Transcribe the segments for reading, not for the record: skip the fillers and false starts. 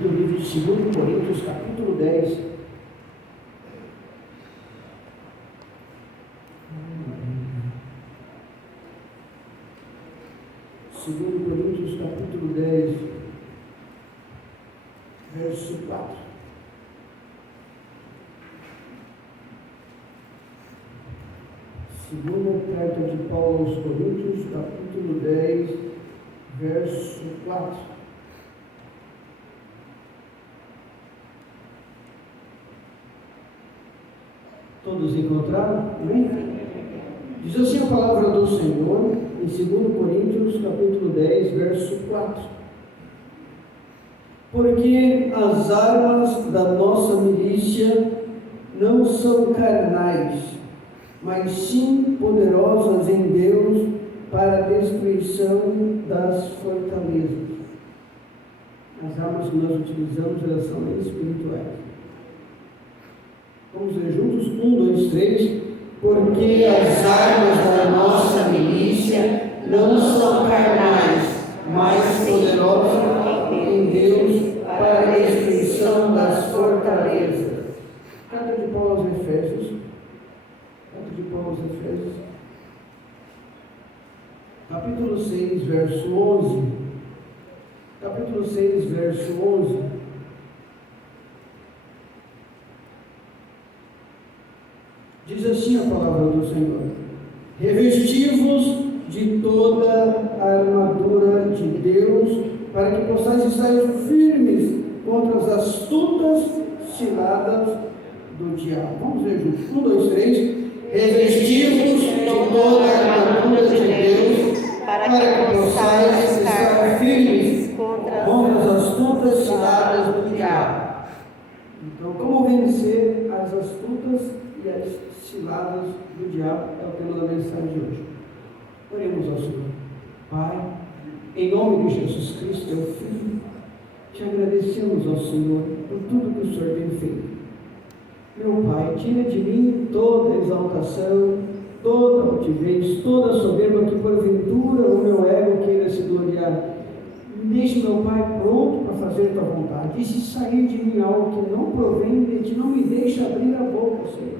Do livro de 2 Coríntios, capítulo 10. Segundo Coríntios, capítulo 10, verso 4. Segunda carta de Paulo aos Coríntios, capítulo 10, verso 4. Todos encontraram? Amém? Diz assim a palavra do Senhor, em 2 Coríntios, capítulo 10, verso 4. Porque as armas da nossa milícia não são carnais, mas sim poderosas em Deus para a destruição das fortalezas. As armas que nós utilizamos, elas são espirituais. Vamos ver juntos? 1, 2, 3. Porque as armas da nossa milícia não são carnais, mas poderosas em Deus para a destruição das fortalezas. Carta de Paulo aos Efésios. Carta de Paulo aos Efésios. Capítulo 6, verso 11. Capítulo 6, verso 11. Diz assim a palavra do Senhor: revesti-vos de toda a armadura de Deus, para que possais estar firmes contra as astutas ciladas do diabo. Vamos ver juntos. 1, 2, 3. Revesti-vos de toda a armadura de Deus, para que possais estar firmes contra as astutas ciladas do diabo. Então, como vencer as astutas e as ciladas do diabo é o tema da mensagem de hoje. Oremos ao Senhor. Pai, em nome de Jesus Cristo, teu Filho, te agradecemos ao Senhor por tudo que o Senhor tem feito. Meu Pai, tira de mim toda exaltação, toda altivez, toda soberba que porventura o meu ego queira se gloriar. Deixe, meu Pai, pronto para fazer tua vontade. E se sair de mim algo que não provém de ti, não me deixe abrir a boca, Senhor.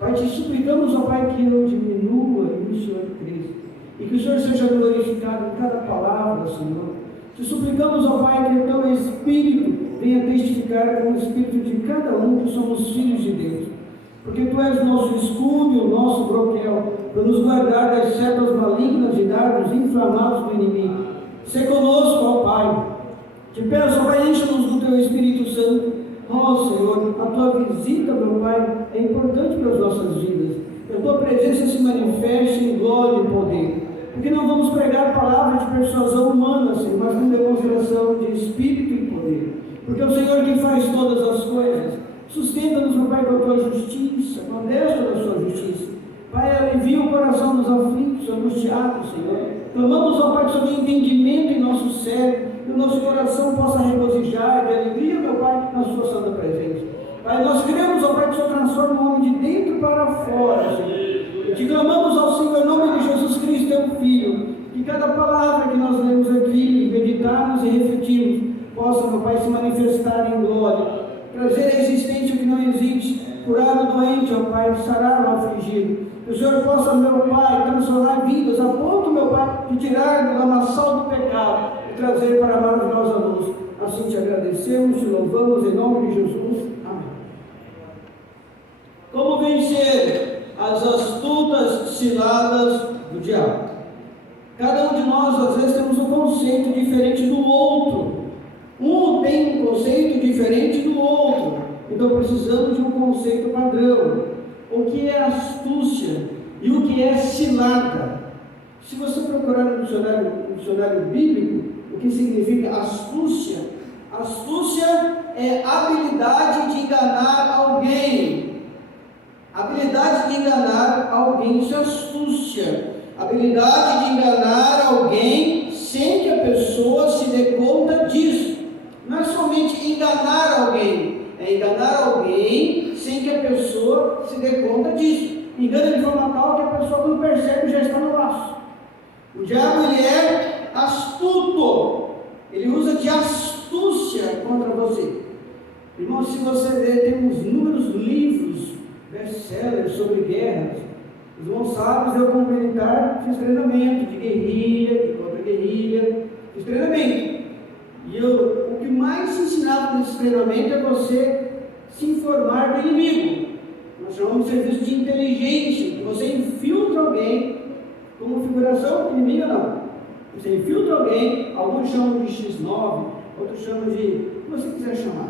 Pai, te suplicamos, ó Pai, que eu diminua e o Senhor cresça, e que o Senhor seja glorificado em cada palavra, Senhor. Te suplicamos, ó Pai, que o teu Espírito venha testificar com o Espírito de cada um que somos filhos de Deus, porque tu és o nosso escudo e o nosso broquel, para nos guardar das setas malignas e dardos inflamados do inimigo. Sê conosco, ó Pai. Te peço, ó Pai, encha-nos do teu Espírito Santo. Ó Senhor, a tua visita, meu Pai, é importante para as nossas vidas. Que a tua presença se manifeste em glória e poder. Porque não vamos pregar palavras de persuasão humana, Senhor, mas com demonstração de Espírito e poder. Porque é o Senhor que faz todas as coisas. Sustenta-nos, meu Pai, com a tua justiça, com a destra da sua justiça. Pai, alivia o coração dos aflitos, angustiados, Senhor. Clamamos, ó Pai, sobre entendimento em nosso cérebro, que o nosso coração possa regozijar de alegria, meu Pai, na sua santa presença. Pai, nós queremos, ó Pai, que o Senhor transforme o homem de dentro para fora, Senhor. E te clamamos ao Senhor, em nome de Jesus Cristo, teu Filho, que cada palavra que nós lemos aqui, meditarmos e refletirmos, possa, meu Pai, se manifestar em glória, trazer à existência o que não existe, curar o doente, ó Pai, sarar o afligido. Que o Senhor possa, meu Pai, transformar vidas, a ponto, meu Pai, de tirar do lamaçal do pecado e trazer para a maravilhosa luz. Assim te agradecemos, te louvamos em nome de Jesus. Amém. Como vencer as astutas ciladas do diabo? Cada um de nós, às vezes, temos um conceito diferente do outro. Um tem um conceito diferente do outro. Então precisamos de um conceito padrão. O que é astúcia e o que é cilada? Se você procurar no dicionário bíblico, o que significa astúcia? Astúcia é habilidade de enganar alguém. Habilidade de enganar alguém, isso é astúcia. Habilidade de enganar alguém sem que a pessoa se dê conta disso. Não é somente enganar alguém, é enganar alguém sem que a pessoa se dê conta disso. Engana de forma tal que a pessoa, quando percebe, já está no laço. O diabo, ele é astuto, ele usa de astúcia astúcia contra você. Irmão, se você ler, tem uns inúmeros livros, best-sellers sobre guerras. Os irmãos sabem, eu como militar fiz treinamento de guerrilha, de contra-guerrilha, fiz treinamento. E o que mais se ensinava nesse treinamento é você se informar do inimigo. Nós chamamos de serviço de inteligência, que você infiltra alguém como figuração do inimigo, não. Você infiltra alguém, alguns chamam de X9, outros chamam de o que você quiser chamar.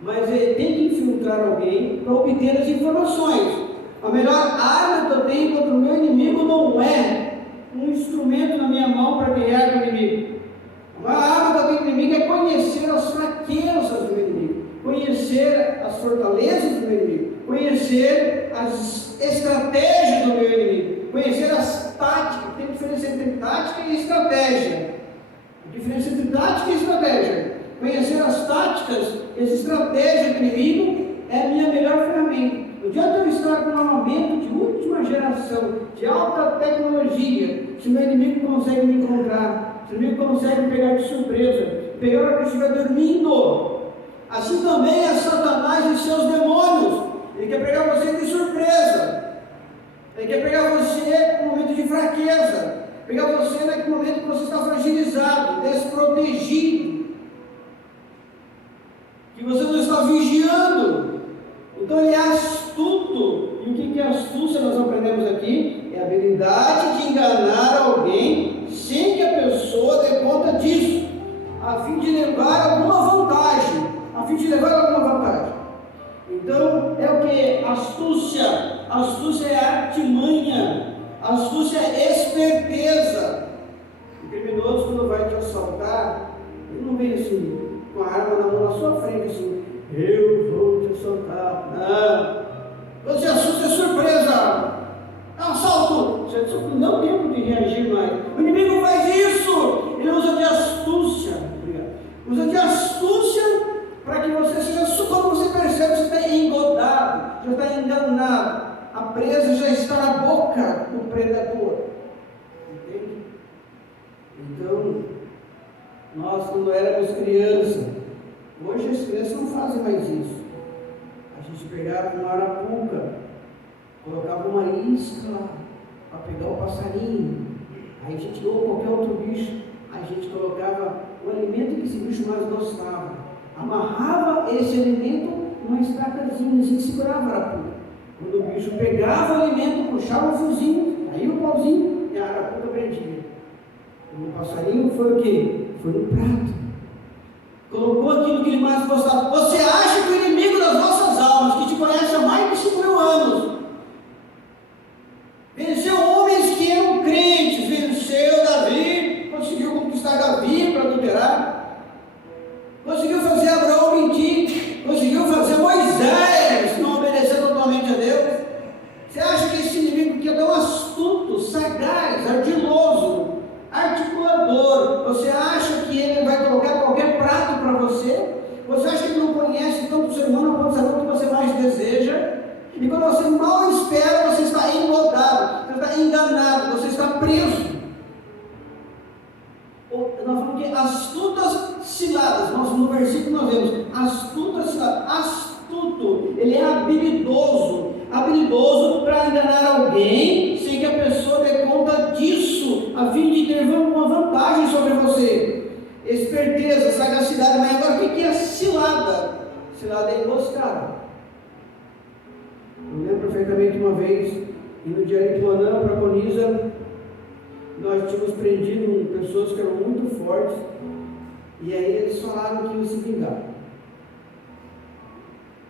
Mas tem que infiltrar alguém para obter as informações. A melhor arma que eu tenho contra o meu inimigo não é um instrumento na minha mão para guerrear com o inimigo. A maior arma que eu tenho com o inimigo é conhecer as fraquezas do meu inimigo, conhecer as fortalezas do meu inimigo, conhecer as estratégias do meu inimigo, conhecer as táticas. Tem diferença entre tática e estratégia. A diferença entre tática e estratégia. Conhecer as táticas, as estratégias do inimigo é a minha melhor ferramenta. Não adianta eu estar com um armamento de última geração, de alta tecnologia, se meu inimigo consegue me encontrar, se o inimigo consegue me pegar de surpresa, pegar a hora que eu estiver dormindo. Assim também é Satanás e seus demônios. Ele quer pegar você de surpresa. Ele quer pegar você no momento de fraqueza, pegar você naquele momento que você está fragilizado, desprotegido, que você não está vigiando. Então ele é astuto. E o que é astúcia? Nós aprendemos aqui, é a habilidade de enganar alguém sem que a pessoa dê conta disso, a fim de levar alguma vantagem. Então é o que? Astúcia. Astúcia é artimanha. Astúcia é esperteza. O criminoso, quando vai te assaltar, ele não vem assim, com a arma na mão na sua frente, assim, eu vou te assaltar. Não. Quando você assusta, é surpresa. É um assalto. Você não tem tempo de reagir mais. O inimigo faz isso. Ele usa de astúcia. Usa de astúcia para que você seja, quando você percebe que você está engodado, já está enganado, a presa já está na boca do predador. Entende? Então, nós quando éramos crianças, hoje as crianças não fazem mais isso. A gente pegava uma arapuca, colocava uma isca lá, para pegar o passarinho. Aí a gente, ou qualquer outro bicho, a gente colocava o alimento que esse bicho mais gostava. Amarrava esse alimento numa estacazinha, assim, segurava a arapuca. Quando o bicho pegava o alimento, puxava o fiozinho, aí o pauzinho e a arapuca prendia. O passarinho foi o quê? Foi no prato. Colocou aquilo que ele mais gostava. Você acha que o inimigo das nossas almas, que te conhece há mais de 5.000 anos, venceu homens que eram crentes, venceu Davi, conseguiu conquistar Davi para adulterar, conseguiu fazer Abraão mentir, conseguiu fazer Moisés não obedecer totalmente a Deus. Você acha que esse inimigo que é tão astuto, sagaz, ardiloso, articulador, você acha que ele vai colocar qualquer prato para você? Você acha que ele não conhece tanto o ser humano quanto saber o que você mais deseja? E quando você mal espera, você está engodado, você está enganado, você está preso. Nós falamos que astutas ciladas, no versículo nós vemos, astutas ciladas, astuto, ele é habilidoso para enganar alguém, sem que a pessoa dê conta disso, a fim de ter uma vantagem sobre você. Esperteza, sagacidade. Mas agora o que é cilada? Cilada é emboscada. Eu lembro perfeitamente uma vez, indo de Aripuanã para Coniza, nós tínhamos prendido pessoas que eram muito fortes, e aí eles falaram que iam se vingar.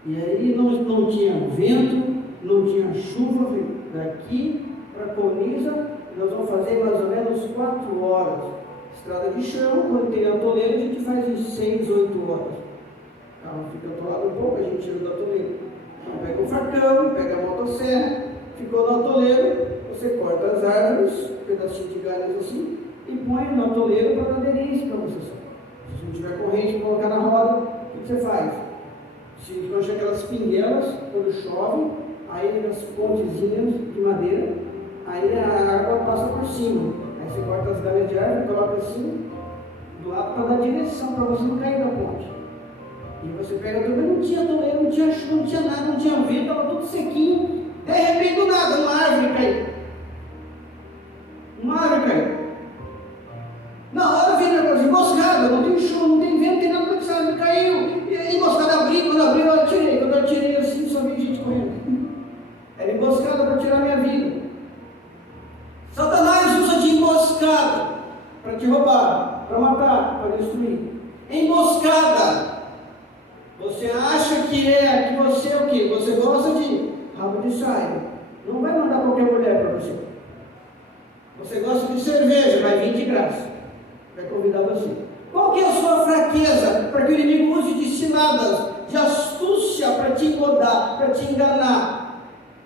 E aí não tinha vento, não tinha chuva, daqui para Coniza, nós vamos fazer mais ou menos 4 horas. Estrada de chão, quando tem atoleiro, a gente faz em 6, 8 horas. O carro fica atolado um pouco, a gente tira do atoleiro. Então pega o facão, pega a motosserra, ficou no atoleiro, você corta as árvores, um pedacinho de galhas assim, e põe no atoleiro para dar aderência para você. Se não tiver corrente, colocar na roda, o que você faz? Se encontra aquelas pinguelas, quando chove, aí as pontezinhas de madeira, aí a água passa por cima. Aí você corta as galhas de árvore, coloca assim, do lado para dar direção, para você não cair da ponte. E você pega tudo, mas não tinha toleiro, não tinha chuva, não tinha nada, não tinha vento, estava tudo sequinho. De repente, do nada, uma árvore caiu. Uma árvore caiu. Na hora vem a coisa, emboscada, não tem chuva, não tem vento, não tem nada, que essa árvore caiu. E a emboscada abriu, quando abriu eu atirei. Quando eu atirei assim, só vi gente correndo. Era emboscada para tirar minha vida. Satanás usa de emboscada para te roubar, para matar, para destruir. Emboscada. Você acha que você é o quê? Você gosta de rabo de saia. Não vai mandar qualquer mulher para você. Você gosta de cerveja, vai vir de graça. Vai convidar você. Qual que é a sua fraqueza para que o inimigo use de ciladas, de astúcia para te engodar, para te enganar?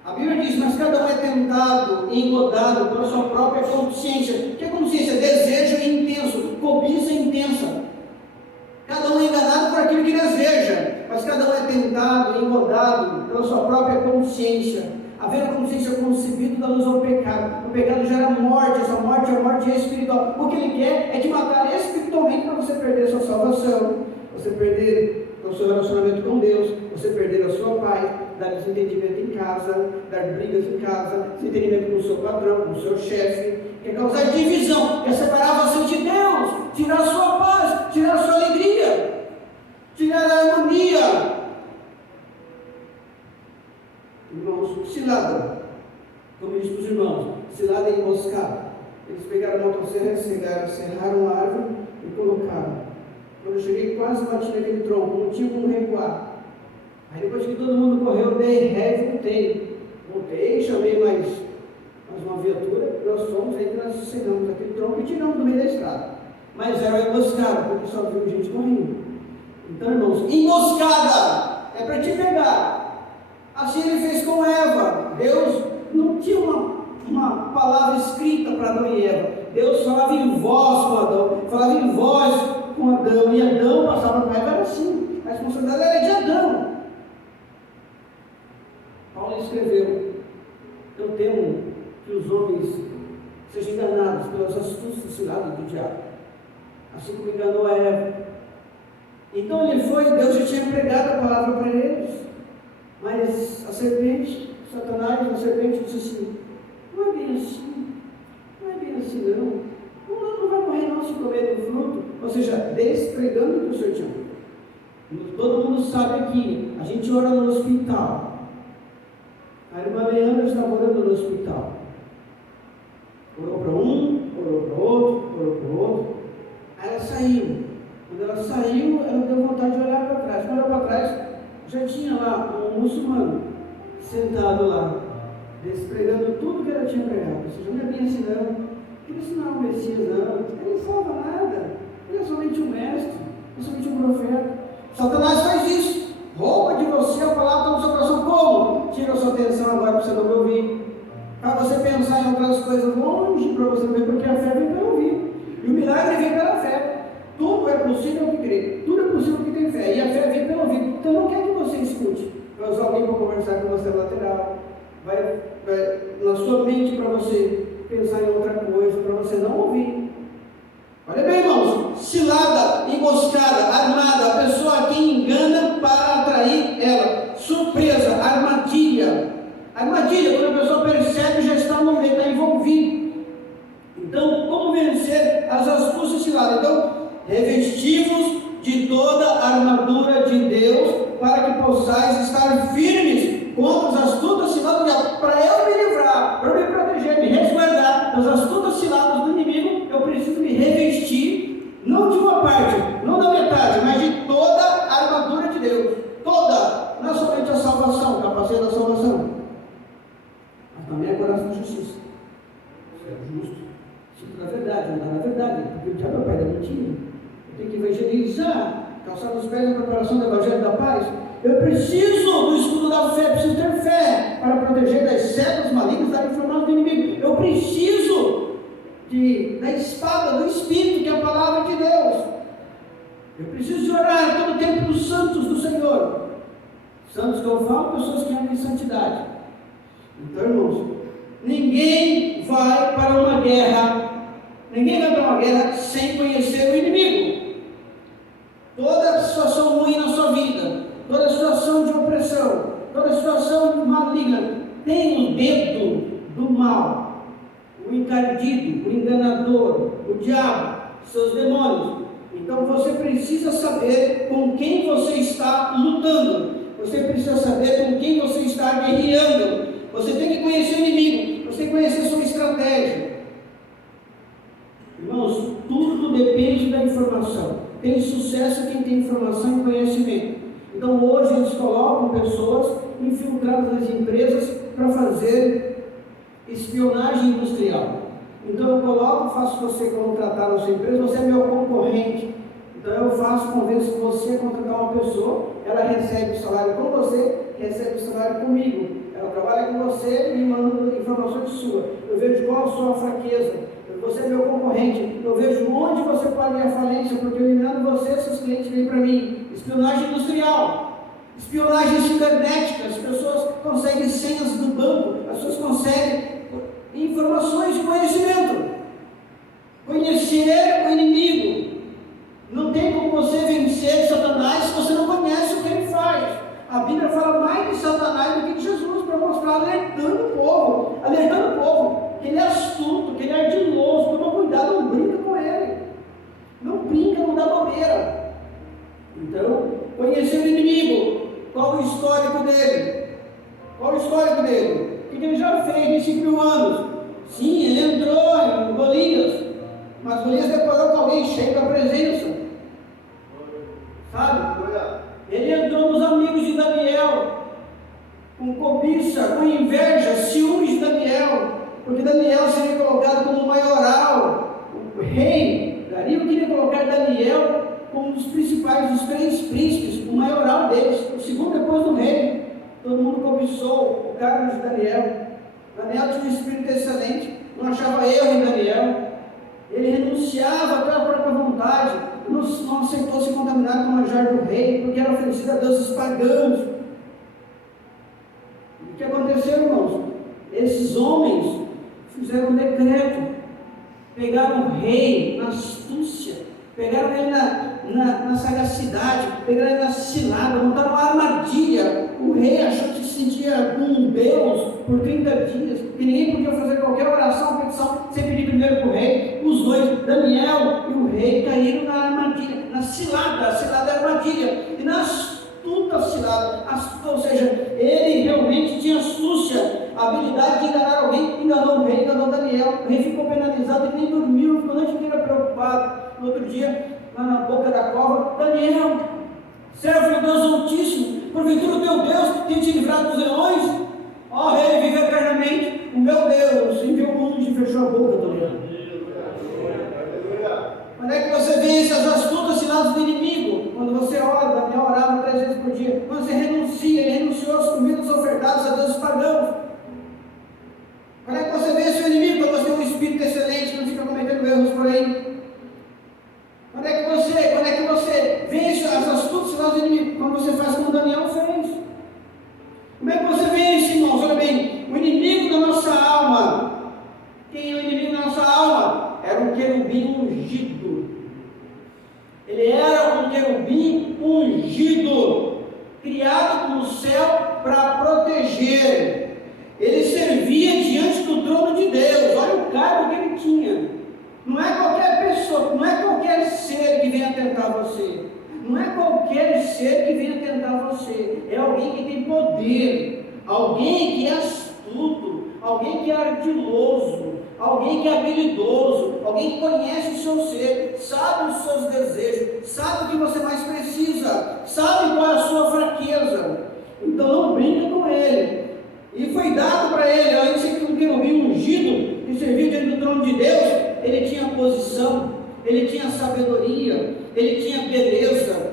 A Bíblia diz, mas cada um é tentado e engodado pela sua própria consciência. O que é consciência? Desejo intenso, cobiça intensa. Cada um é enganado por aquilo que deseja, mas cada um é tentado e engodado pela sua própria consciência. Havendo a consciência concebida da luz ao pecado. O pecado gera morte, essa morte é a morte espiritual. O que ele quer é te matar espiritualmente para você perder a sua salvação, você perder o seu relacionamento com Deus, você perder a sua paz, dar desentendimento em casa, dar brigas em casa, desentendimento com o seu patrão, com o seu chefe, quer causar divisão, quer separar você de Deus, tirar a sua paz, tirar a sua alegria, tirar a harmonia. Irmãos, cilada, como eu disse para os irmãos, cilada e emboscada. Eles pegaram a motosserra, serraram a árvore e colocaram. Quando eu cheguei, quase bati naquele tronco, não tinha como recuar. Aí depois que todo mundo correu, eu dei ré e voltei, chamei mais uma viatura, nós fomos, aí nós sossegamos aquele tronco e tiramos do meio da estrada. Mas era uma emboscada, porque só viu gente correndo. Então, irmãos, emboscada é para te pegar. Assim ele fez com Eva. Deus não tinha uma palavra escrita para Adão e Eva. Deus falava em voz com Adão, falava em voz com Adão, e Adão passava para Eva, era assim. A responsabilidade era de Adão. Paulo escreveu: eu temo que os homens sejam enganados pelas astúcias ciladas do diabo, assim como enganou a Eva. Então ele foi, Deus já tinha pregado a palavra para eles, mas a serpente, Satanás, a serpente disse assim: não é bem assim, não é bem assim não vai morrer não se comer do fruto, ou seja, despregando o que o Senhor tinha. Todo mundo sabe aqui, a gente ora no hospital. A irmã Leandra estava orando no hospital. Orou para um, orou para outro. Aí ela saiu. Quando ela saiu, ela deu vontade de olhar para trás. Quando olhou para trás, já tinha lá um muçulmano sentado lá, despregando tudo que ela tinha pregado. Ou seja, não é bem assim não. Isso não é um Messias não. Ele não salva nada. Ele é somente um mestre. Ele é somente um profeta. Satanás faz isso. Rouba de você a palavra do seu coração. Como? Tira a sua atenção agora para você não me ouvir. Para você pensar em outras coisas longe para você ver, porque a fé vem pelo ouvir. E o milagre vem pela fé. Tudo é possível que crê. Tudo é possível que tem fé. E a fé vem pelo ouvir. Então não quer que você escute. Vai usar alguém para conversar com você lateral. Vai na sua mente para você pensar em outra coisa, para você não ouvir. Olha bem, irmãos, cilada, emboscada, armada, a pessoa que engana para atrair ela, surpresa, armadilha. Armadilha, quando a pessoa percebe, já está no meio, está envolvido. Então, como vencer as astúcias ciladas? Então, revestivos de toda a armadura de Deus, para que possais estar firmes contra as astutas ciladas do diabo. Para eu me livrar, para eu me proteger, me resguardar das astutas ciladas do inimigo, eu preciso me revestir, não de uma parte, não da metade, mas de toda a armadura de Deus. Toda, não é somente a salvação, o capacete da salvação, mas também a coração da justiça. Ser justo, sempre na verdade, andar na verdade, porque o diabo é o pai da mentira. Eu tenho que evangelizar, calçar os pés na preparação do evangelho da paz. Eu preciso do escudo da fé, preciso ter fé para proteger das setas malignas, da informação do inimigo. Eu preciso da espada do Espírito, que é a palavra de Deus. Eu preciso de orar todo o tempo para os santos do Senhor. Santos que eu falo, pessoas que andam em santidade. Então, irmãos, ninguém vai para uma guerra sem conhecer o inimigo. toda situação ruim na sua vida, toda situação de opressão, toda situação maligna, tem o dedo do mal, o encardido, o enganador, o diabo, seus demônios. Então você precisa saber com quem você está lutando, você precisa saber com quem você está guerreando, você tem que conhecer o inimigo, você tem que conhecer a sua estratégia. Irmãos, tudo depende da informação. Tem sucesso quem tem informação e conhecimento. Então hoje eles colocam pessoas infiltradas nas empresas para fazer espionagem industrial. Então eu faço você contratar na sua empresa, você é meu concorrente. Então eu convenço você a contratar uma pessoa, ela recebe o salário com você, recebe o salário comigo. Ela trabalha com você, me manda informações suas. Eu vejo qual a sua fraqueza. Você é meu concorrente. Eu vejo onde você pode ir à falência, porque eliminando você, seus clientes vêm para mim. Espionagem industrial, espionagem cibernética. As pessoas conseguem senhas do banco, as pessoas conseguem informações de conhecimento. Conhecer o inimigo. Não tem como você vencer Satanás se você não conhece o que ele faz. A Bíblia fala mais de Satanás do que de Jesus, para mostrar, alertando o povo, que ele é astuto, que ele é ardiloso. Toma cuidado, não brinca com ele. Não brinca, não dá bobeira. Então, conhecer o inimigo. Qual o histórico dele? O que ele já fez em 5.000 anos? Sim, ele entrou em Golias, mas Golias deparou com alguém cheio da presença. Sabe? Ele entrou nos amigos de Daniel, com cobiça, com inveja, ciúmes de Daniel, porque Daniel seria colocado como maioral. O rei Dario queria colocar Daniel como um dos principais dos 3 príncipes, o maioral deles, o segundo depois do rei. Todo mundo cobiçou o cargo de Daniel. Daniel tinha um espírito excelente, não achava erro em Daniel. Ele renunciava até a própria vontade, não aceitou se contaminar com o manjar do rei, porque era oferecido a deuses pagãos. O que aconteceu, irmãos? Esses homens fizeram um decreto, pegaram o rei na astúcia, pegaram ele na sagacidade, pegaram ele na cilada, montaram uma armadilha. O rei achou que se sentia um Deus por 30 dias, que ninguém podia fazer qualquer oração, petição, sem pedir primeiro para o rei. Os dois, Daniel e o rei, caíram na armadilha, na cilada. A cilada é a armadilha, e na astuta cilada, ou seja, ele realmente tinha astúcia, a habilidade de enganar alguém. Enganou o rei, enganou Daniel. O rei ficou penalizado e nem dormiu, ficou a noite inteira preocupado. No outro dia, lá na boca da cova, Daniel, servo do Deus Altíssimo, porventura o teu Deus tem te livrado dos leões? Ó rei, vive eternamente. O meu Deus enviou o mundo e fechou a boca do leão. Quando é que você vence as astutas ciladas do inimigo? Quando você ora. Daniel orava 3 vezes por dia. Quando você renuncia, ele renunciou às comidas ofertadas a deuses pagãos. Quando é que você vence o inimigo? Quando você tem um espírito excelente, que não fica cometendo erros por aí. Quando é que você vence as astutas ciladas do inimigo? Quando você faz como Daniel fez. Como é que você vence, irmãos? Olha bem, o inimigo da nossa alma. Quem é o inimigo da nossa alma? Era um querubim ungido. Ele era um querubim ungido, criado no céu para proteger. Ele servia diante do trono de Deus. Olha o cargo que ele tinha. Não é qualquer pessoa, não é qualquer ser que venha tentar você. Não é qualquer ser que venha tentar você. É alguém que tem poder, alguém que é astuto, alguém que é ardiloso, alguém que é habilidoso, alguém que conhece o seu ser, sabe os seus desejos, sabe o que você mais precisa, sabe qual é a sua fraqueza. Então não brinca com ele. E foi dado para ele, além de ser um querubim ungido, que servia diante do trono de Deus, ele tinha posição, ele tinha sabedoria, ele tinha beleza,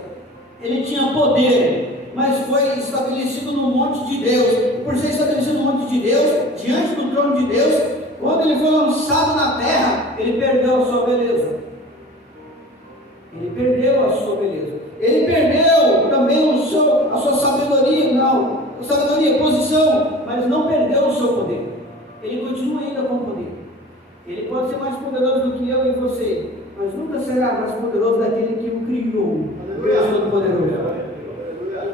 ele tinha poder, mas foi estabelecido no monte de Deus. Por ser estabelecido no monte de Deus, diante do trono de Deus, quando ele foi lançado na terra, ele perdeu a sua beleza. Ele perdeu a sua beleza. Ele perdeu também a sua sabedoria, posição, mas não perdeu o seu poder. Ele continua ainda com poder. Ele pode ser mais poderoso do que eu e você, mas nunca será mais poderoso daquele que o criou. Deus Todo-Poderoso.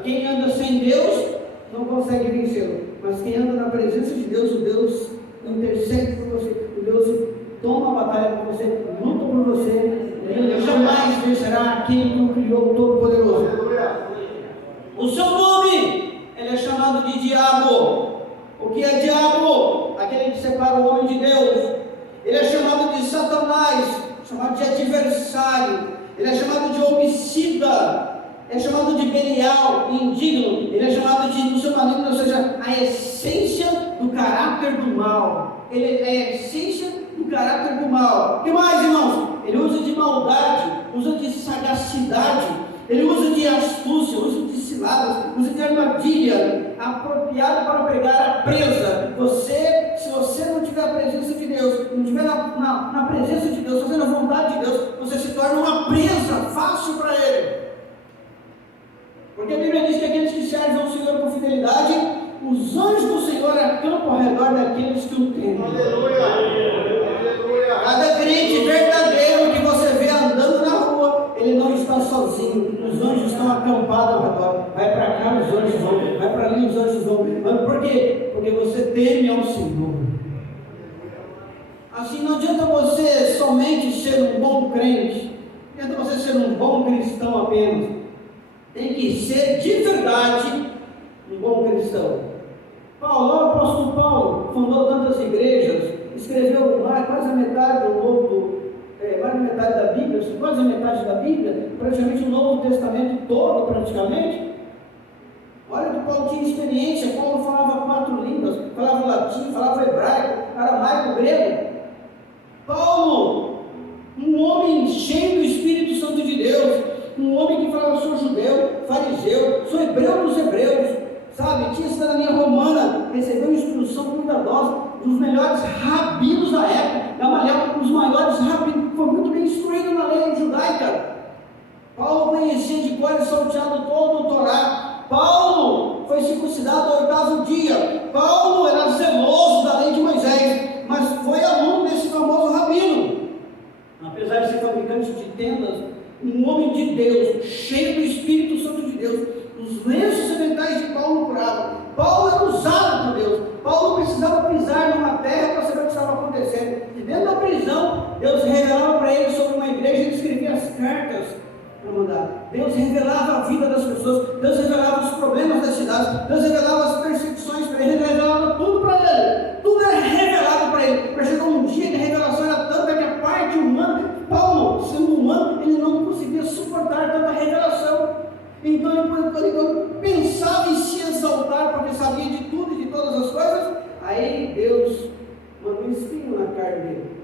Quem anda sem Deus não consegue vencê-lo, mas quem anda na presença de Deus, o Deus intercede por você, o Deus toma a batalha por você, luta por você, ele jamais vencerá aquele que o criou, Todo-Poderoso. O seu nome, ele é chamado de diabo. O que é diabo? Aquele que separa o homem de Deus. Ele é chamado de Satanás, chamado de adversário, ele é chamado de homicida, é chamado de Belial, indigno, ele é chamado de, no seu maligno, ou seja, a essência do caráter do mal. Ele é a essência do caráter do mal. O que mais, irmãos? Ele usa de maldade, usa de sagacidade, ele usa de astúcia, usa de ciladas, usa de armadilha, apropriado para pegar a presa. Se você não tiver a presença de Deus, não tiver na presença de Deus, fazendo a vontade de Deus, você se torna uma presa fácil para Ele. Porque a Bíblia diz que aqueles que servem ao Senhor com fidelidade, os anjos do Senhor acampam ao redor daqueles que o temem. Aleluia! Aleluia! Cada crente verdadeiro que você vê andando na rua, ele não está sozinho. Os anjos estão acampados ao redor. Vai para cá, os anjos vão. Vai para ali, os anjos vão. Por quê? Porque você teme ao Senhor. Assim, não adianta você somente ser um bom crente. Não adianta você ser um bom cristão apenas. Tem que ser de verdade um bom cristão. Paulo, o apóstolo Paulo, fundou tantas igrejas, escreveu quase a metade mais da metade da Bíblia, quase a metade da Bíblia, praticamente o Novo Testamento todo, praticamente. Olha que Paulo tinha experiência. Paulo falava 4 línguas, falava latim, falava hebraico, aramaico, grego. Paulo, um homem cheio do Espírito Santo de Deus, um homem que falava: sou judeu, fariseu, sou hebreu dos hebreus, sabe? Tinha cidadania romana, recebeu instrução cuidadosa dos melhores rabinos da época. Gamaliel, os maiores rabinos, foi muito bem instruído na lei judaica. Paulo conhecia de cor e salteado todo o Torá. Paulo foi circuncidado ao 8º dia. Paulo era zeloso da lei de Moisés, mas foi aluno desse famoso rabino. Apesar de ser fabricante de tendas, um homem de Deus, cheio do Espírito Santo de Deus, os lenços sementais de Paulo curavam. Paulo era usado por Deus. Paulo precisava pisar numa terra para saber o que estava acontecendo. E dentro da prisão, Deus revelava para ele sobre uma igreja, ele escrevia as cartas para mandar. Deus revelava a vida das pessoas, Deus revelava os problemas das cidades, Deus revelava as perseguições para ele, revelava tudo para ele. Tudo era revelado para ele. Mas chegou um dia que a revelação era tanta que a parte humana, Paulo, sendo humano, ele não conseguia suportar tanta revelação. Então ele pensava em se exaltar, porque sabia de tudo e de todas as coisas. Aí Deus mandou um espinho na carne dele.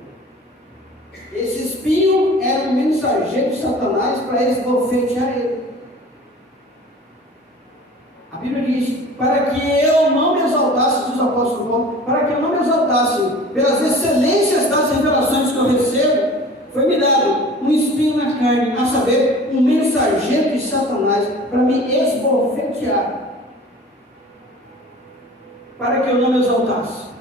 Esse espinho era um mensageiro de Satanás para esbofetear ele. A Bíblia diz: para que eu não me exaltasse, diz o apóstolo Paulo, para que eu não me exaltasse pelas excelências das revelações que eu recebo, foi-me dado um espinho na carne, a saber, um mensageiro de Satanás, para me esbofetear, para que eu não me exaltasse.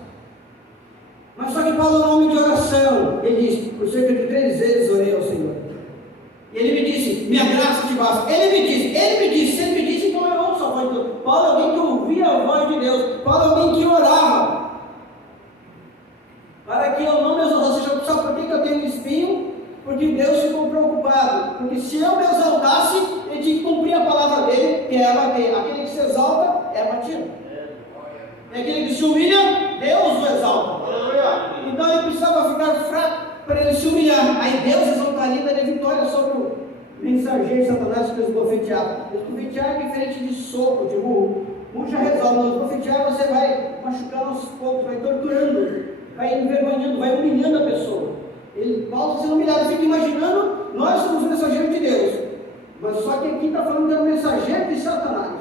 Mas só que Paulo é um homem de oração. Ele diz: por cerca de 3 vezes orei ao Senhor. E ele me disse: minha graça te basta. Ele me disse, se ele me disse, então eu ouço a voz de Deus. Paulo é alguém que ouvia a voz de Deus. Paulo é alguém que orava. Para que eu não me exaltasse. Sabe por que eu tenho um espinho? Porque Deus ficou preocupado. Porque se eu me exaltasse, ele tinha que cumprir a palavra dele, que é abater. Aquele que se exalta é abatido. É aquele que se humilha, Deus o exalta. Então ele precisava ficar fraco para ele se humilhar. Aí Deus exaltaria e daria vitória sobre o mensageiro de Satanás que esbofeteava. Esbofetear é diferente de soco, de murro. Murro já resolve. Mas esbofetear você vai machucando aos poucos, vai torturando, vai envergonhando, vai humilhando a pessoa. Paulo está sendo humilhado. Fica imaginando, nós somos mensageiros de Deus. Mas só que aqui está falando que é um mensageiro de Satanás.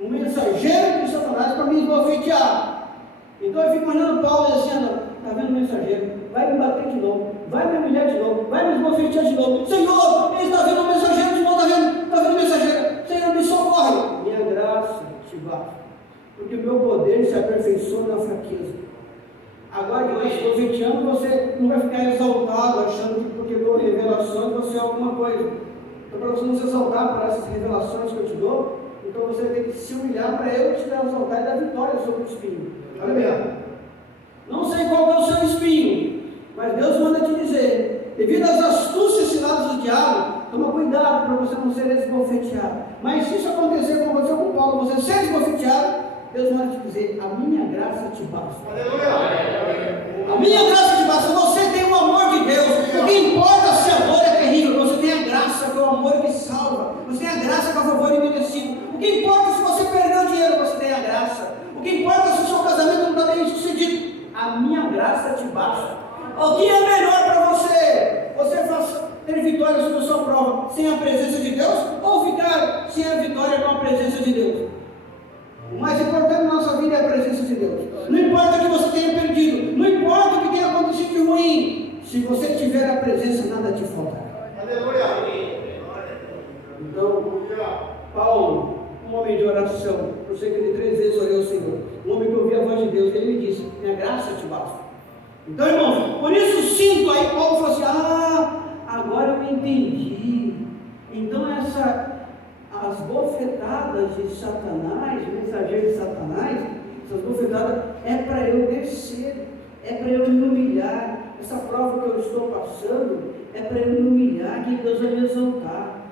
Um mensageiro de Satanás para me esbofetear. Então eu fico imaginando Paulo dizendo: está vendo o mensageiro? Vai me bater de novo, vai me humilhar de novo, vai me esbofetear de novo. Senhor, ele está vendo o mensageiro de novo, está vendo o mensageiro. Senhor, me socorre. Minha graça te basta, porque o meu poder se aperfeiçoa na fraqueza. Agora que eu estou esbofeteando, você não vai ficar exaltado, achando que porque dou revelações você é alguma coisa. Então, para você não se exaltar por essas revelações que eu te dou, então você tem que se humilhar para eu te dar exaltar e dar vitória sobre o espinho. Olha bem, não sei qual é o seu espinho, mas Deus manda te dizer, devido às astúcias ciladas do diabo, toma cuidado para você não ser esbofeteado. Mas se isso acontecer com você ou com Paulo, você ser esbofeteado, Deus manda te dizer, a minha graça te basta. Aleluia! A minha graça te basta. Você tem o amor de Deus. O que importa se a dor é terrível, você tem a graça que é o amor que salva. Você tem a graça que é o favor imerecido. O que importa se você perdeu o dinheiro, você tem a graça. O que importa se o seu casamento não está bem sucedido, a minha graça te basta. O que é melhor para você? Você ter vitória sobre a sua prova sem a presença de Deus, ou ficar sem a vitória com a presença de Deus? O mais importante na nossa vida é a presença de Deus. Não importa o que você tenha perdido, não importa o que tenha acontecido de ruim, se você tiver a presença, nada te faltará. Aleluia! Então, Paulo, um homem de oração, por cerca de 3 vezes orei ao Senhor, um homem que ouvia a voz de Deus, ele me disse, minha graça te basta. Então, irmãos, por isso sinto, aí Paulo falou assim, agora eu entendi. Então as bofetadas de Satanás, mensageiro de Satanás, essas bofetadas é para eu descer, é para eu me humilhar. Essa prova que eu estou passando é para eu me humilhar, que Deus vai me exaltar.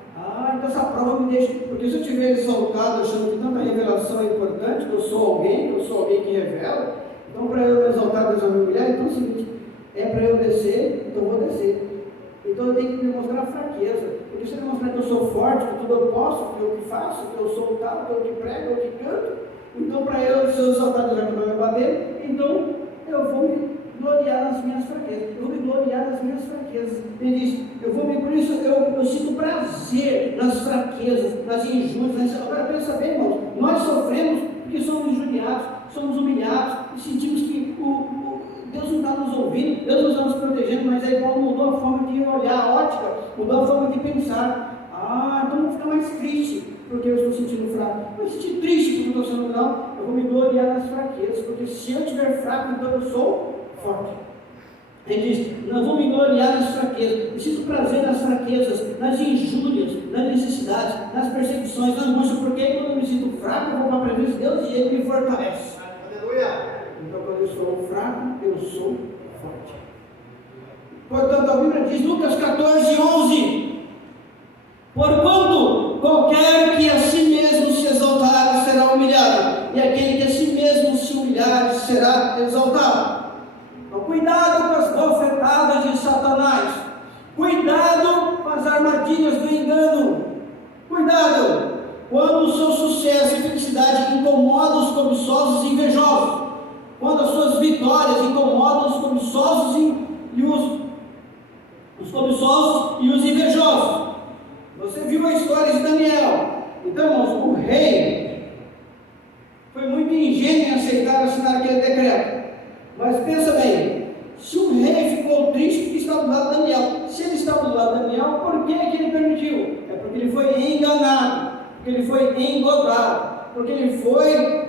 Então essa prova me deixa, porque se eu estiver exaltado, achando que tanta revelação é importante, que eu sou alguém que revela, então para eu me exaltar, Deus vai me humilhar. Então é o seguinte, é para eu descer, então eu vou descer. Então eu tenho que demonstrar a fraqueza, porque se eu demonstrar que eu sou forte, que tudo eu posso, que eu que faço, que eu sou o tal, que eu que prego, eu que canto, então para eu ser exaltado, Deus vai me bater, então eu vou me gloriar nas minhas fraquezas, eu vou me gloriar nas minhas fraquezas. Ele diz, por isso eu sinto prazer nas fraquezas, nas injúrias. Agora pensa bem, irmãos, nós sofremos porque somos injuriados, somos humilhados, e sentimos que Deus não está nos ouvindo, Deus não está nos protegendo, mas aí Paulo mudou a forma de olhar, a ótica, mudou a forma de pensar. Então não fica mais triste, porque eu estou sentindo fraco. Não me sentir triste porque eu estou sendo não, eu vou me gloriar nas fraquezas, porque se eu estiver fraco, então eu sou forte. Ele diz, nós vamos me gloriar nas fraquezas, eu sinto prazer nas fraquezas, nas injúrias, nas necessidades, nas perseguições, nas angústias, porque quando eu me sinto fraco, eu vou para a presença de Deus e Ele me fortalece. Aleluia! Então, quando eu sou fraco, eu sou forte. Portanto, a Bíblia diz, Lucas 14, 11: porquanto qualquer que a si mesmo se exaltar será humilhado, e aquele que a si mesmo se humilhar será exaltado. Então, cuidado com as bofetadas de Satanás, cuidado com as armadilhas do engano, cuidado quando o seu sucesso e felicidade incomodam os cobiçosos e invejosos, quando as suas vitórias incomodam os cobiçosos os cobiçosos e os invejosos. Você viu a história de Daniel. Então, irmãos, o rei foi muito ingênuo em aceitar assinar aquele decreto. Mas pensa bem, se o rei ficou triste porque estava do lado de Daniel, se ele estava do lado de Daniel, por que ele permitiu? É porque ele foi enganado, porque ele foi engodado, porque ele foi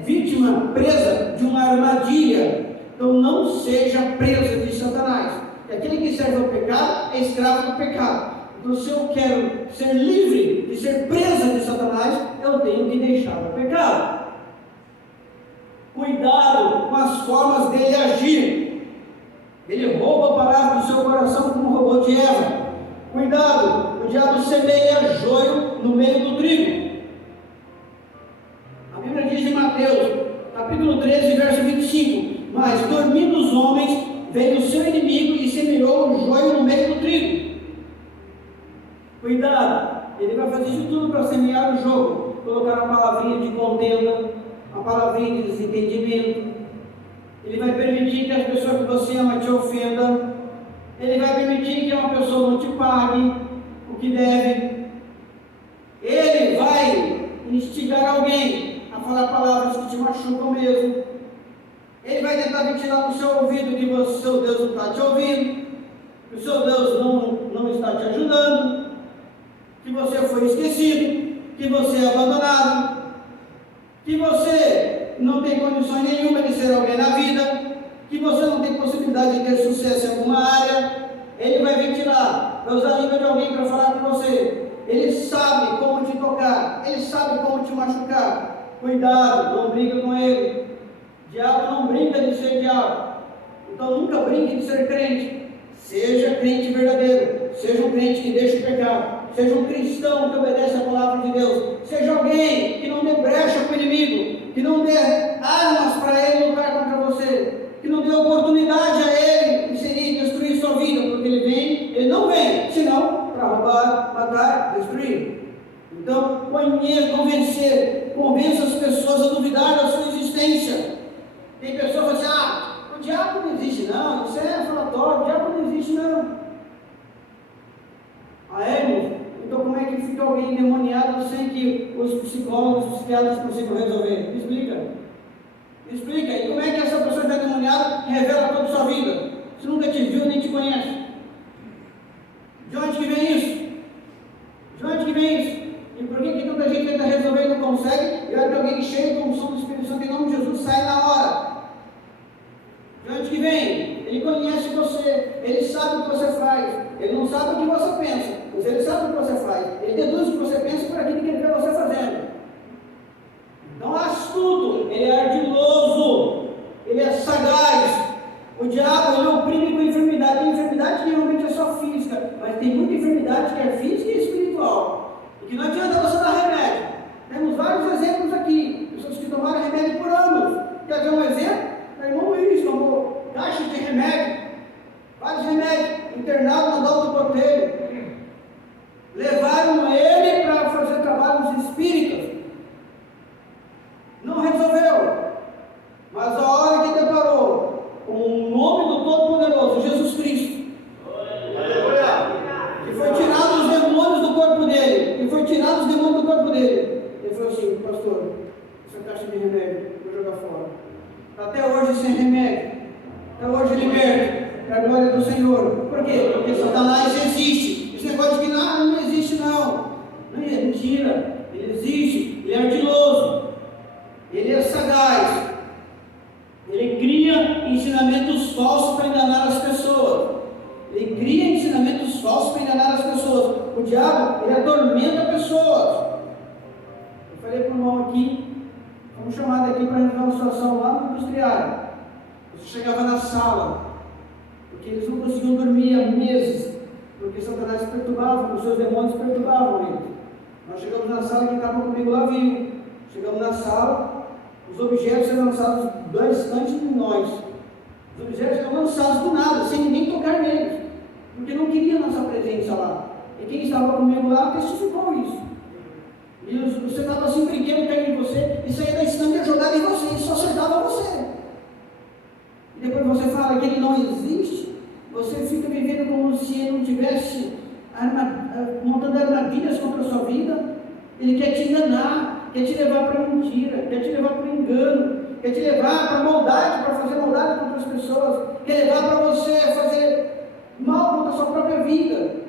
vítima, presa de uma armadilha. Então não seja presa de Satanás. E aquele que serve ao pecado é escravo do pecado. Então, se eu quero ser livre de ser presa de Satanás, eu tenho que deixar o pecado. Cuidado com as formas dele agir. Ele rouba a palavra do seu coração como roubou de Eva. Cuidado, o diabo semeia joio no meio do trigo. A Bíblia diz em Mateus, capítulo 13, verso 25: mas dormindo os homens, veio o seu inimigo e semeou o joio no meio do trigo. Cuidado, ele vai fazer de tudo para semear o jogo, colocar uma palavrinha de contenda, uma palavrinha de desentendimento. Ele vai permitir que as pessoas que você ama te ofendam. Ele vai permitir que uma pessoa não te pague o que deve. Ele vai instigar alguém a falar palavras que te machucam mesmo. Ele vai tentar ventilar no seu ouvido que o seu Deus não está te ouvindo, que o seu Deus não está te ajudando, que você foi esquecido, que você é abandonado, que você não tem condições nenhuma de ser alguém na vida, que você não tem possibilidade de ter sucesso em alguma área. Ele vai ventilar. vai usar a língua de alguém para falar com você. Ele sabe como te tocar, ele sabe como te machucar. Cuidado, não briga com ele. Diabo não brinca de ser diabo. Então nunca brinque de ser crente. Seja crente verdadeiro, seja um crente que deixa o pecado, seja um cristão que obedece a palavra de Deus, seja alguém que não dê brecha para o inimigo, que não dê armas para ele lutar contra você, que não dê oportunidade a ele inserir e destruir sua vida, porque ele não vem, senão para roubar, matar, destruir. Então, convença as pessoas a duvidar da sua existência. Tem pessoas que falam assim, o diabo não existe não, isso é falatório, o diabo não existe não. Irmão? Então como é que fica alguém endemoniado sem que os psicólogos, os psiquiatras consigam resolver? Me explica. Me explica. E como é que essa pessoa está endemoniada revela toda a sua vida? Se nunca te viu, nem te conhece. De onde que vem isso? De onde que vem isso? E por que tanta gente tenta resolver e não consegue? E olha que alguém cheio com o som do Espírito Santo em nome de Jesus sai na hora. De onde que vem? Ele conhece você, ele sabe o que você faz, ele não sabe o que você pensa, mas ele sabe o que você faz, ele deduz o que você pensa por aquilo que ele vê você fazendo. Então, astuto, ele é ardiloso, ele é sagaz. O diabo, ele oprime com enfermidade. Tem enfermidade que realmente é só física, mas tem muita enfermidade que é física e espiritual, e que não adianta você dar remédio. Temos vários exemplos aqui, pessoas que tomaram remédio por anos. Quer ver um exemplo? Meu irmão Luiz tomou caixa de remédio, vários remédios, internado na Dom do Corteiro. Levaram ele para fazer trabalhos espíritas. Não resolveu. Mas a hora que deparou com o nome do Todo-Poderoso, Jesus Cristo, que foi tirado os demônios do corpo dele, ele falou assim, pastor, essa caixa de remédio, vou jogar fora. Até hoje sem remédio, até hoje liberto, para a glória do Senhor. Por quê? Porque Satanás existe. Esse negócio de que não existe não é mentira, ele existe, ele é ardiloso, ele é sagaz, ele cria ensinamentos falsos para enganar as pessoas, o diabo, ele atormenta pessoas. Eu falei para o irmão aqui, fomos chamados aqui para resolver uma situação lá no industriário. Você chegava na sala, porque eles não conseguiam dormir há meses, porque Satanás perturbava, os seus demônios perturbavam eles. Nós chegamos na sala, quem estava comigo lá viu. Chegamos na sala, os objetos eram lançados antes de nós. Os objetos eram lançados do nada, sem ninguém tocar neles, porque não queria nossa presença lá. E quem estava comigo lá testificou isso. E você estava assim, brinquedo caindo em você, e saía da estante e jogava em você, e só acertava você. E depois você fala que ele não existe, você fica vivendo como se ele não estivesse montando armadilhas contra a sua vida. Ele quer te enganar, quer te levar para a mentira, quer te levar para o engano, quer te levar para a maldade, para fazer maldade contra as pessoas, quer levar para você fazer mal contra a sua própria vida.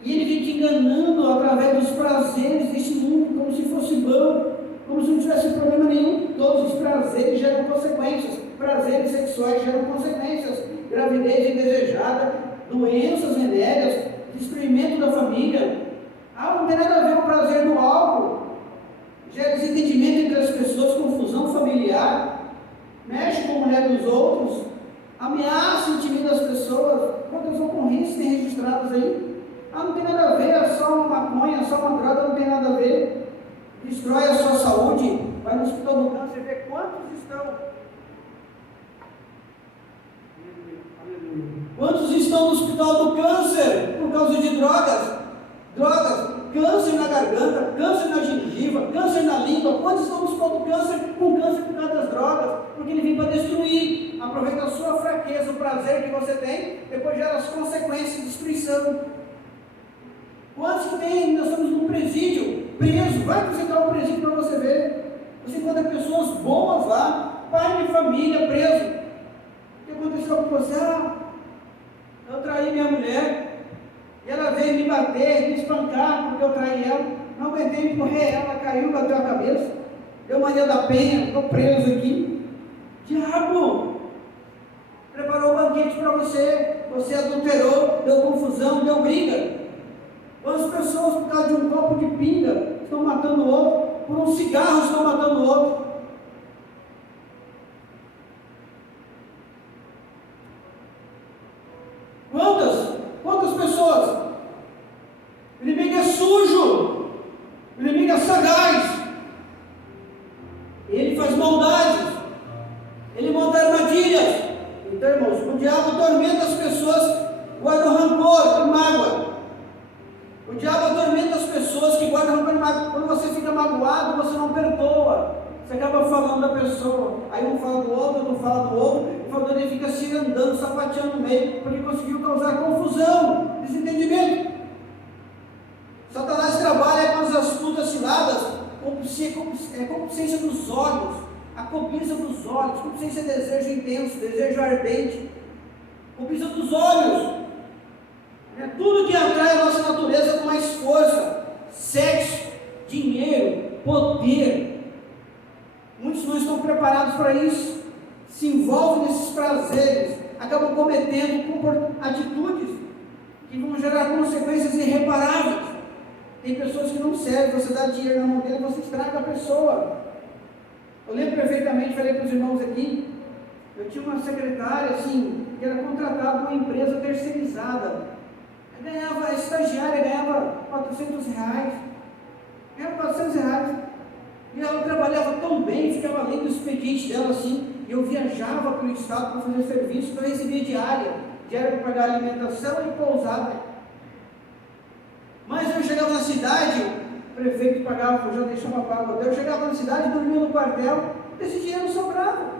E ele vem te enganando através dos prazeres deste mundo, como se fosse bom, como se não tivesse problema nenhum. Todos os prazeres geram consequências, prazeres sexuais geram consequências, gravidez indesejada, doenças venéreas, destruimento da família. Não tem nada a ver com o prazer do álcool, gera desentendimento entre as pessoas, confusão familiar, mexe com a mulher dos outros, ameaça e intimida as pessoas. Quantas ocorrências tem registradas aí? Não tem nada a ver, é só uma maconha, só uma droga, não tem nada a ver. Destrói a sua saúde, vai no hospital do câncer e vê quantos estão. Quantos estão no hospital do câncer por causa de drogas? Câncer na garganta, câncer na gengiva, câncer na língua. Quantos estão no hospital do câncer com câncer por causa das drogas? Porque ele vem para destruir, aproveita a sua fraqueza, o prazer que você tem, depois gera as consequências de destruição. Quantos que tem? Nós estamos num presídio, preso. Vai visitar um presídio para você ver. Você encontra pessoas boas lá, pai de família preso. O que aconteceu com você? Eu traí minha mulher, e ela veio me bater, me espancar, porque eu traí ela. Não aguentei, empurrei ela, caiu, bateu a cabeça. Deu Maria da Penha, estou preso aqui. Diabo! Preparou o banquete para você. você adulterou, deu confusão, deu briga. Quantas pessoas, por causa de um copo de pinga, estão matando o outro, por um cigarro estão matando o outro. Quantas pessoas? O inimigo é sujo, o inimigo é sagaz, ele faz maldades, ele monta armadilhas. Então, irmãos, o diabo atormenta as pessoas, guardam rancor e mágoa. O diabo atormenta as pessoas que guardam rancor e mágoa. Quando você fica magoado, você não perdoa. Você acaba falando da pessoa, aí um fala do outro, outro fala do outro, e falando, ele fica se andando, sapateando no meio, porque conseguiu causar confusão, desentendimento. Satanás trabalha com as astutas ciladas, concupiscência dos olhos, a cobiça dos olhos. Concupiscência é desejo intenso, desejo ardente, cobiça dos olhos, tudo que atrai a nossa natureza com mais força, sexo, dinheiro, poder. Muitos não estão preparados para isso, se envolvem nesses prazeres, acabam cometendo atitudes que vão gerar consequências irreparáveis. Tem pessoas que não servem, você dá dinheiro na mão dele, você estraga a pessoa. Eu lembro perfeitamente, falei para os irmãos aqui, eu tinha uma secretária assim, que era contratada numa empresa terceirizada. A estagiária ganhava R$400, e ela trabalhava tão bem, ficava lendo o expediente dela assim, e eu viajava pelo estado para fazer serviço, então eu recebia diária para pagar alimentação e pousada. Mas eu chegava na cidade, o prefeito pagava, eu já deixava pago hotel, eu chegava na cidade, dormia no quartel, esse dinheiro sobrava.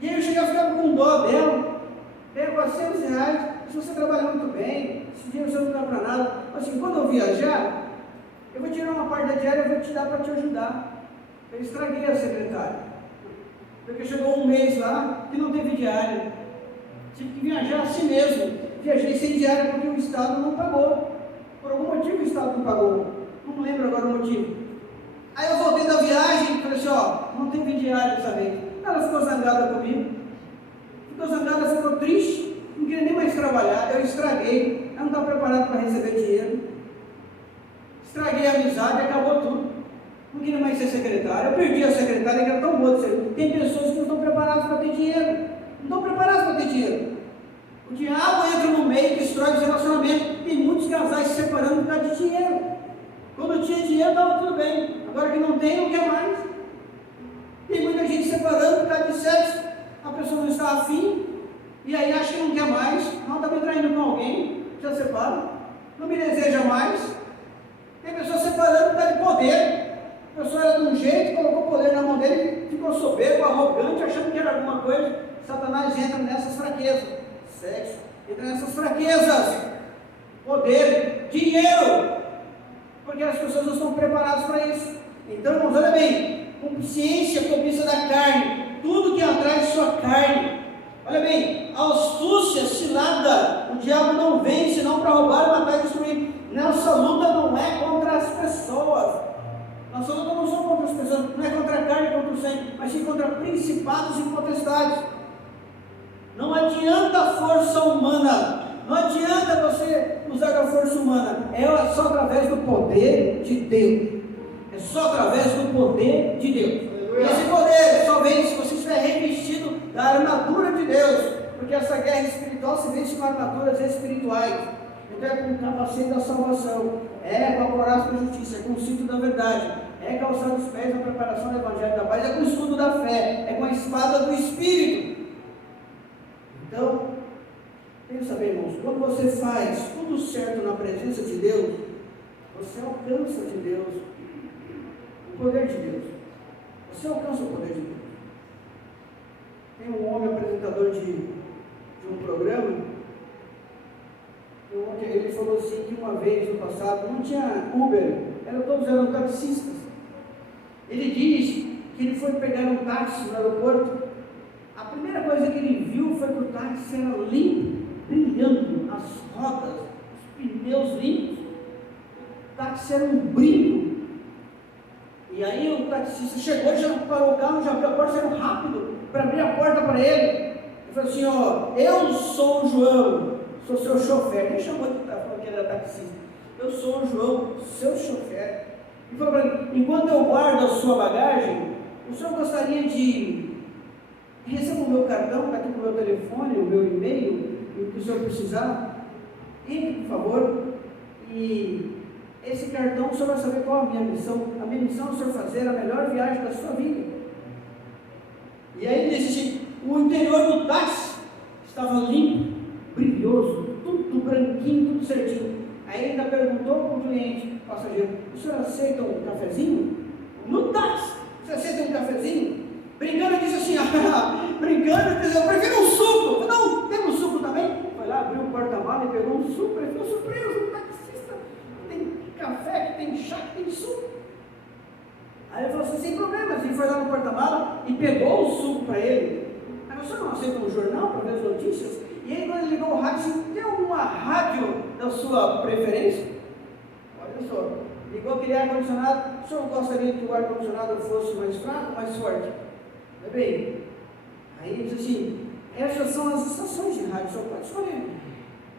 E aí eu chegava e ficava com dó dela, ganhava R$400, se você trabalha muito bem, esse dinheiro você não dá para nada. Assim, quando eu viajar, eu vou tirar uma parte da diária e vou te dar para te ajudar. Eu estraguei a secretária, porque chegou um mês lá que não teve diária, tive que viajar assim mesmo, viajei sem diária porque o Estado não pagou, por algum motivo o Estado não pagou, não lembro agora o motivo. Aí eu voltei da viagem e falei assim, não teve diária dessa vez. Ela ficou zangada comigo, ficou triste, não queria nem mais trabalhar, eu estraguei, ela não estava preparada para receber dinheiro. Estraguei a amizade, acabou tudo. Não queria mais ser secretária. Eu perdi a secretária, que era tão boa de ser. Tem pessoas que não estão preparadas para ter dinheiro. Não estão preparadas para ter dinheiro. O diabo entra no meio e destrói os relacionamentos. Tem muitos casais se separando por causa de dinheiro. Quando tinha dinheiro, estava tudo bem. Agora que não tem, não quer mais. Tem muita gente se separando por causa de sexo. A pessoa não está afim. E aí acha que não quer mais. Não, está me traindo com alguém. Já separa. Não me deseja mais. Tem pessoas separando por causa de poder. A pessoa era de um jeito, colocou poder na mão dele, ficou soberbo, arrogante, achando que era alguma coisa. Satanás entra nessas fraquezas. Sexo, entra nessas fraquezas. Poder, dinheiro. Porque as pessoas não estão preparadas para isso. Então, irmãos, olha bem. Consciência, cobiça da carne. Tudo que atrai sua carne. Olha bem, a astúcia, cilada. O diabo não vem senão para roubar, matar e destruir. Nossa luta não é contra as pessoas. Nossa luta não são contra as pessoas, não é contra a carne, contra o sangue, mas sim contra principados e potestades. Não adianta a força humana, não adianta você usar a força humana, é só através do poder de Deus. É só através do poder de Deus. E esse poder só vem se você estiver revestido da armadura de Deus, porque essa guerra espiritual se vence com armaduras espirituais. Então é com o capacete da salvação, é com a couraça da justiça, é com o cinto da verdade, é calçar os pés na preparação do evangelho da paz, é com o escudo da fé, é com a espada do Espírito. Então, pensa bem, irmãos, quando você faz tudo certo na presença de Deus, você alcança de Deus o poder de Deus. Você alcança o poder de Deus. Tem um homem apresentador de um programa. Ele falou assim que uma vez no passado não tinha Uber, todos eram taxistas. Ele diz que ele foi pegar um táxi no aeroporto. A primeira coisa que ele viu foi que o táxi era limpo, brilhando, as rodas, os pneus limpos. O táxi era um brilho. E aí o taxista chegou, já parou o carro, já abriu a porta, saiu rápido para abrir a porta para ele. Ele Ele falou assim, ó, eu sou o João, sou seu chofer. Nem chamou de falou que ele era taxista. Eu sou o João, seu chofer. Ele falou para mim, enquanto eu guardo a sua bagagem, o senhor gostaria de receber o meu cartão, está aqui com o meu telefone, o meu e-mail, e o que o senhor precisar, entre, por favor, e esse cartão o senhor vai saber qual a minha missão. A minha missão é o senhor fazer a melhor viagem da sua vida. E aí ele disse assim, o interior do táxi estava limpo, brilhoso, tudo branquinho, tudo certinho. Aí ainda perguntou para o cliente, passageiro, o senhor aceita um cafezinho? No táxi, você aceita um cafezinho? Brincando, disse assim, brincando, disse, eu prefiro um suco. Não, tem um suco também? Foi lá, abriu o porta-malas e pegou um suco. Ele ficou surpreso, um taxista, tem café, que tem chá, que tem suco. Aí ele falou assim, sem problemas. Ele foi lá no porta-malas e pegou o suco para ele. Aí você não aceita um jornal para ver as notícias? E aí quando ele ligou o rádio, disse, tem alguma rádio da sua preferência? Olha só, ligou aquele ar-condicionado, o senhor gostaria que o ar-condicionado fosse mais fraco ou mais forte? Bem, aí ele disse assim, essas são as estações de rádio, só pode escolher.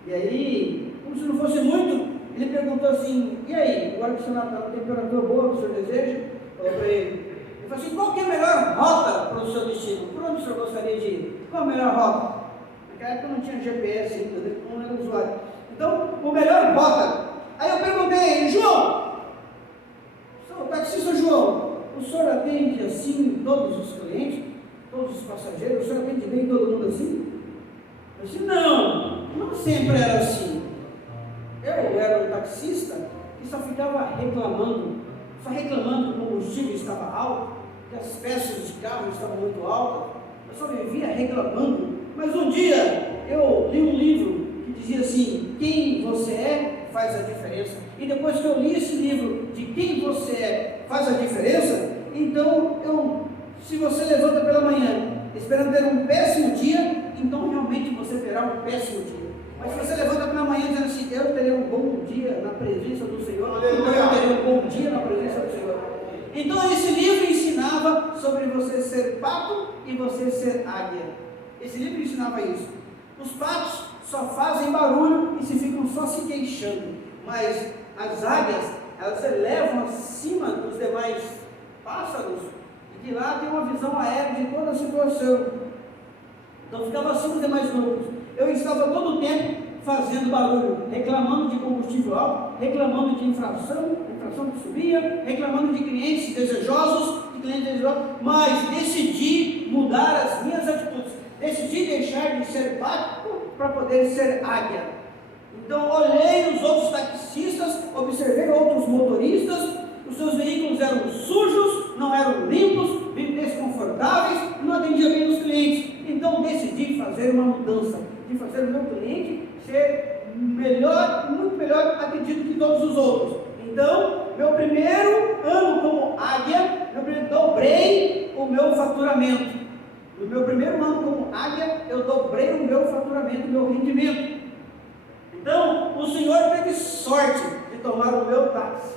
E aí, como se não fosse muito, ele perguntou assim, e aí, o ar-condicionado está na temperatura boa que o senhor deseja? Falou para ele. Ele falou assim, qual que é a melhor rota para o seu destino? Por onde o senhor gostaria de ir? Qual a melhor rota? Naquela época não tinha GPS ainda, não era usuário. Então, o melhor rota. Aí eu perguntei, João, o taxista João, o senhor atende assim todos os clientes, todos os passageiros? O senhor atende bem todo mundo assim? Eu disse, não sempre era assim. Eu era um taxista que só ficava reclamando que o combustível estava alto, que as peças de carro estavam muito altas. Eu só vivia reclamando. Mas um dia eu li um livro que dizia assim, quem você é faz a diferença. E depois que eu li esse livro de quem você é faz a diferença, então se você levanta pela manhã esperando ter um péssimo dia, então realmente você terá um péssimo dia. Mas se você levanta pela manhã dizendo assim, eu terei um bom dia na presença do Senhor, então eu terei um bom dia na presença do Senhor. Então esse livro ensinava sobre você ser pato e você ser águia. Esse livro ensinava isso. Os patos só fazem barulho e se ficam só se queixando, mas as águias, elas elevam acima dos demais pássaros e de lá tem uma visão aérea de toda a situação. Então ficava acima dos demais grupos. Eu estava todo o tempo fazendo barulho, reclamando de combustível alto, reclamando de infração que subia, reclamando de clientes desejosos, mas decidi mudar as minhas atitudes, decidi deixar de ser pato para poder ser águia. Então olhei os outros taxistas, observei outros motoristas, os seus veículos eram sujos, não eram limpos, desconfortáveis, não atendia bem os clientes. Então decidi fazer uma mudança, de fazer o meu cliente ser melhor, muito melhor atendido que todos os outros. Então, meu primeiro ano como águia, dobrei o meu faturamento. No meu primeiro ano como águia, eu dobrei o meu faturamento, o meu rendimento. Então, o Senhor teve sorte de tomar o meu táxi,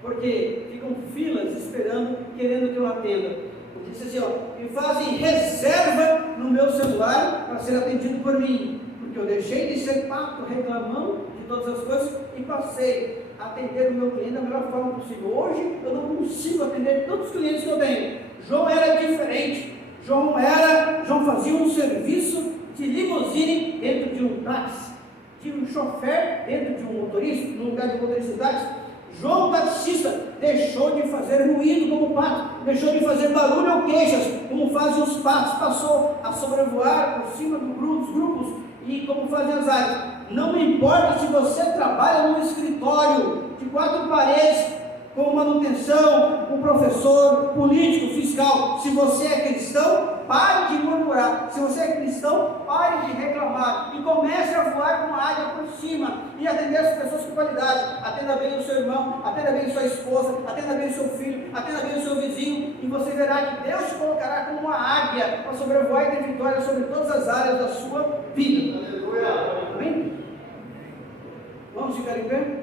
porque ficam filas esperando, querendo que eu atenda. Ele disse assim, e fazem reserva no meu celular para ser atendido por mim, porque eu deixei de ser pato reclamando de todas as coisas e passei a atender o meu cliente da melhor forma possível. Hoje eu não consigo atender todos os clientes que eu tenho. João era diferente. João fazia um serviço de limusine dentro de um táxi, de um chofer dentro de um motorista, no lugar de motorista de táxi. João taxista deixou de fazer ruído como pato, deixou de fazer barulho ou queixas como fazem os patos, passou a sobrevoar por cima dos grupos e como fazem as águias. Não me importa se você trabalha num escritório de 4 paredes, com manutenção, com professor, político, fiscal. Se você é cristão, pare de murmurar. Se você é cristão, pare de reclamar e comece a voar com a águia por cima e atender as pessoas com qualidade. Atenda bem o seu irmão, atenda bem sua esposa, atenda bem o seu filho, atenda bem o seu vizinho, e você verá que Deus te colocará como uma águia para sobrevoar e ter vitória sobre todas as áreas da sua vida. Amém? Vamos ficar em pé?